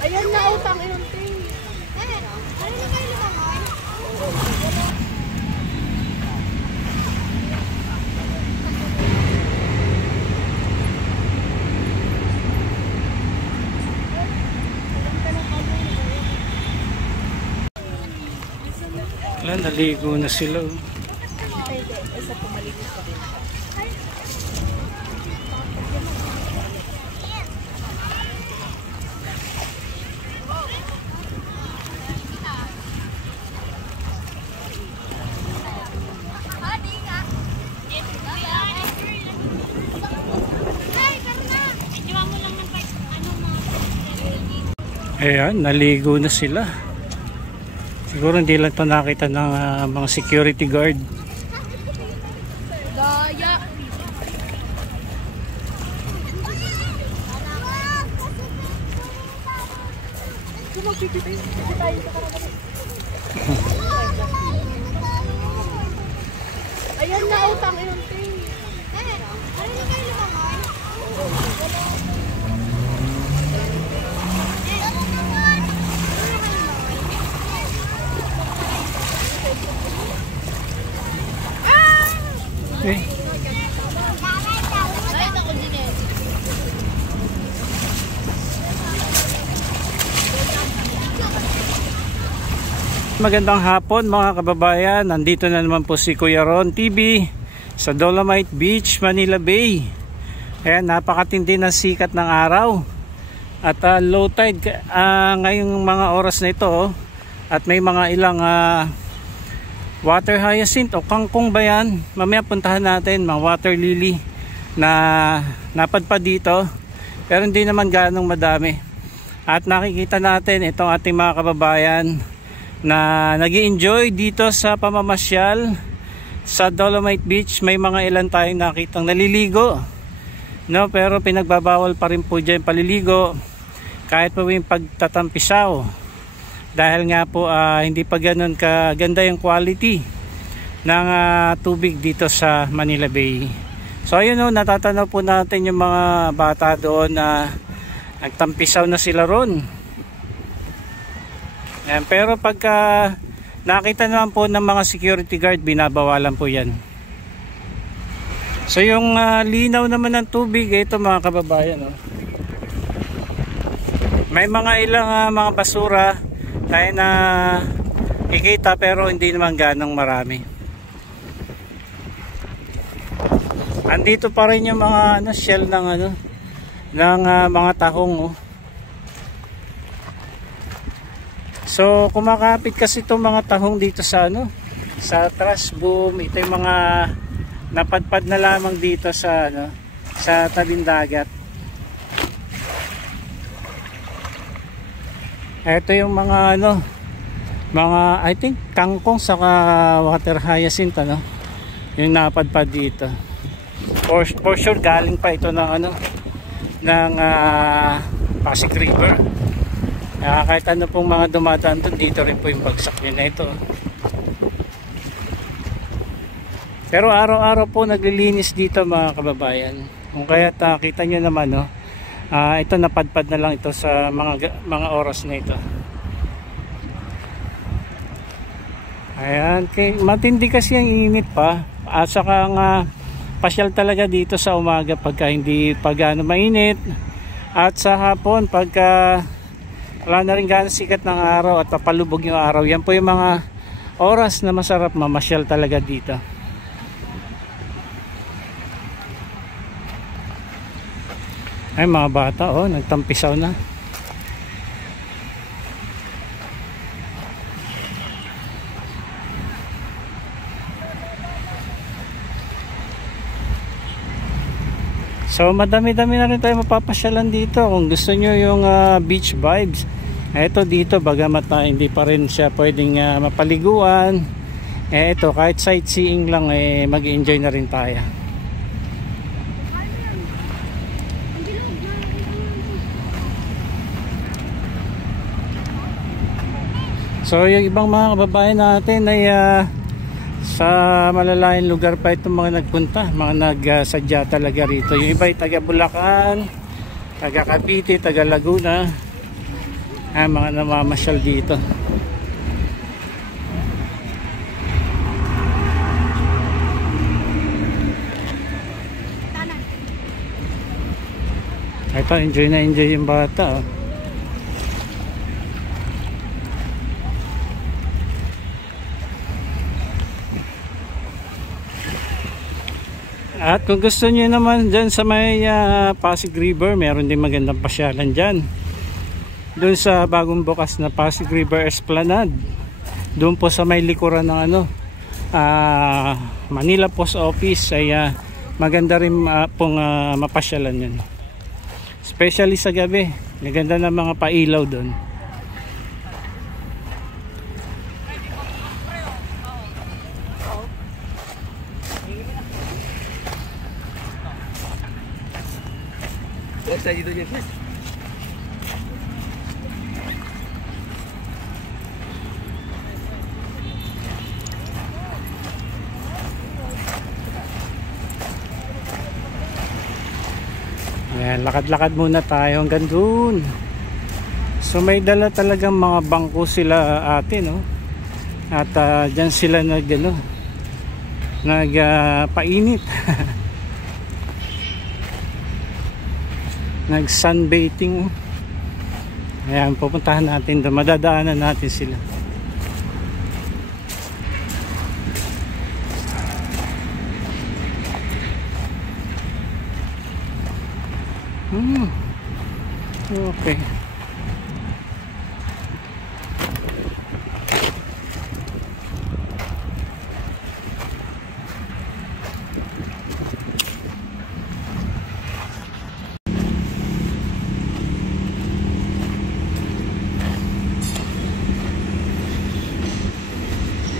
Ayan na, utang inunting. Wala, naligo na sila. Ayan, naligo na sila. Siguro hindi lang ito nakita ng mga security guard. Daya. Ayan na, utang inunting. Okay. Magandang hapon mga kababayan. Nandito na naman po si Kuya Ron TV sa Dolomite Beach, Manila Bay. Ayan, napakatindi ng sikat ng araw at low tide ngayong mga oras na ito. At may mga ilang water hyacinth o kangkong ba yan? Mamaya puntahan natin mga water lily na napadpad dito, pero hindi naman ganong madami. At nakikita natin itong ating mga kababayan na nag-i-enjoy dito sa pamamasyal sa Dolomite Beach. May mga ilan tayong nakitang naliligo, no? Pero pinagbabawal pa rin po dyan paliligo kahit po yung pagtatampisaw. Dahil nga po hindi pa ganun kaganda yung quality ng tubig dito sa Manila Bay. So ayun o, natatanaw po natin yung mga bata doon na nagtampisaw na sila ron. Ayan, pero pagka nakita naman po ng mga security guard, binabawalan po yan. So yung linaw naman ng tubig, ito mga kababayan, may mga ilang mga basura tayo na ikita, pero hindi naman ganong marami. Andito pa rin yung mga shell ng ng mga tahong. So kumakapit kasi itong mga tahong dito sa sa trash boom. Ito yung mga napadpad na lamang dito sa sa tabing dagat. Ito yung mga mga I think kangkong saka water hyacinth yung napadpad dito. For sure galing pa ito ng ng Pasig River. Kahit ano pong mga dumadaan doon, dito rin po yung bagsak nyo na ito. Pero araw-araw po naglilinis dito mga kababayan. Kung kaya kita nyo naman ito napadpad na lang ito sa mga oras na ito. Ayan, matindi kasi ang init pa. At saka nga pasyal talaga dito sa umaga pagka hindi mainit. At sa hapon pagka wala na rin gano'ng sikat ng araw at papalubog yung araw. Yan po yung mga oras na masarap mamasyal talaga dito. Ay, mga bata nagtampisaw na. So madami-dami na rin tayo mapapasyalan dito kung gusto nyo yung beach vibes. Ito dito bagamat hindi pa rin siya pwedeng mapaliguan. Ito kahit sightseeing lang mag-enjoy na rin tayo. So yung ibang mga kababayan natin ay Sa malalayang lugar pa itong mga nagpunta, mga nagsadya talaga rito. Yung iba ay taga Bulacan, taga Cavite, taga Laguna, mga namamasyal dito. Ito, enjoy na enjoy yung bata, oh. At kung gusto niyo naman dyan sa may Pasig River, meron din magandang pasyalan dyan. Doon sa bagong bukas na Pasig River Esplanade. Doon po sa may likuran ng Manila Post Office ay maganda rin pong mapasyalan yun. Especially sa gabi. Maganda na mga pailaw doon. Dito dyan. Ayan, lakad-lakad muna tayo hanggang doon. So may dala talagang mga bangko sila ate, no? At dyan sila nagpainit. Nag sunbathing. Ayan, pupuntahan natin doon, madadaanan natin sila. Okay.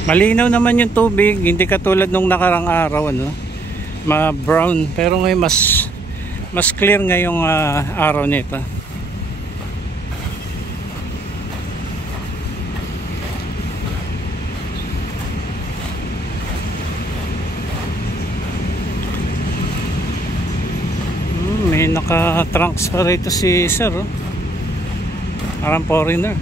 Malinaw naman yung tubig, hindi katulad nung nakarang araw, ano, ma-brown, pero ngayon mas clear ngayong araw nito. May naka-trunks pa rito si sir, oh. Parang foreigner.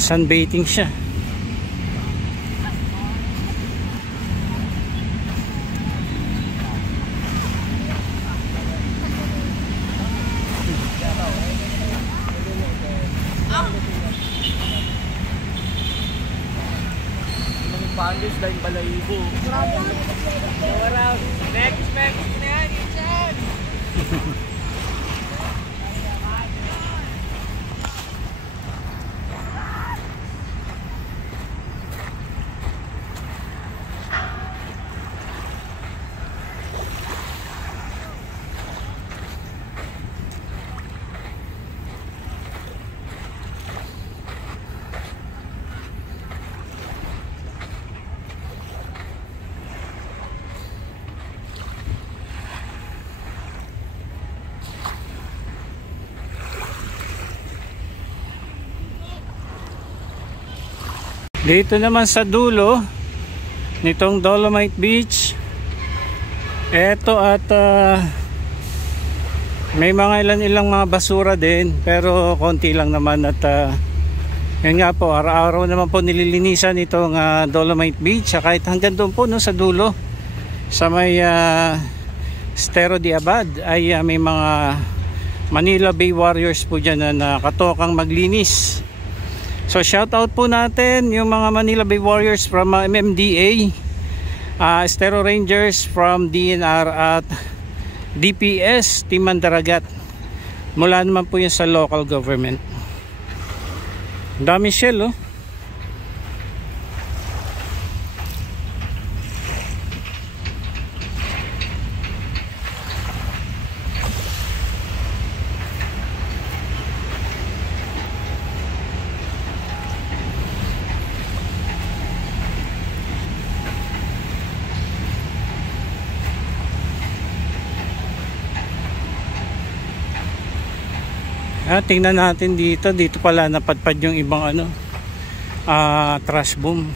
Sunbathing siya. Pandes dahil balayibo. Next na yan, Insan! Dito naman sa dulo nitong Dolomite Beach, eto at may mga ilang mga basura din, pero konti lang naman. At yun nga po, araw-araw naman po nililinisan itong Dolomite Beach, kahit hanggang doon po, no, sa dulo sa may Estero de Abad ay may mga Manila Bay Warriors po dyan na katokang maglinis. So shout out po natin yung mga Manila Bay Warriors from MMDA, Estero Rangers from DNR at DPS Team Mandaragat. Mula naman po yun sa local government. Dami shell, oh. Tingnan natin dito. Dito pala napadpad yung ibang ano, trash boom.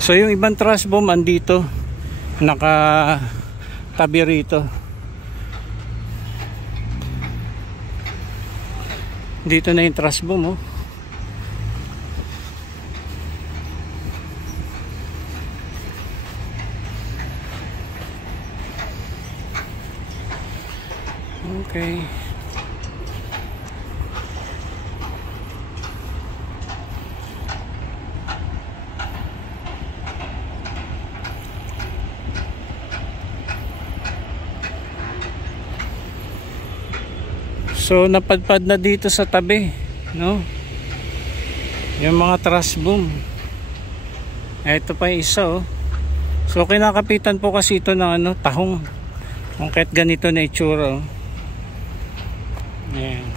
So yung ibang trash boom andito, nakatabi rito. Dito na yung trash boom, oh. Okay. So napadpad na dito sa tabi, no? Yung mga trash boom. Ito pa yung isa, oh. So kinakapitan po kasi ito ng ano, tahong. Kung kahit ganito na itsura, oh. Ayan.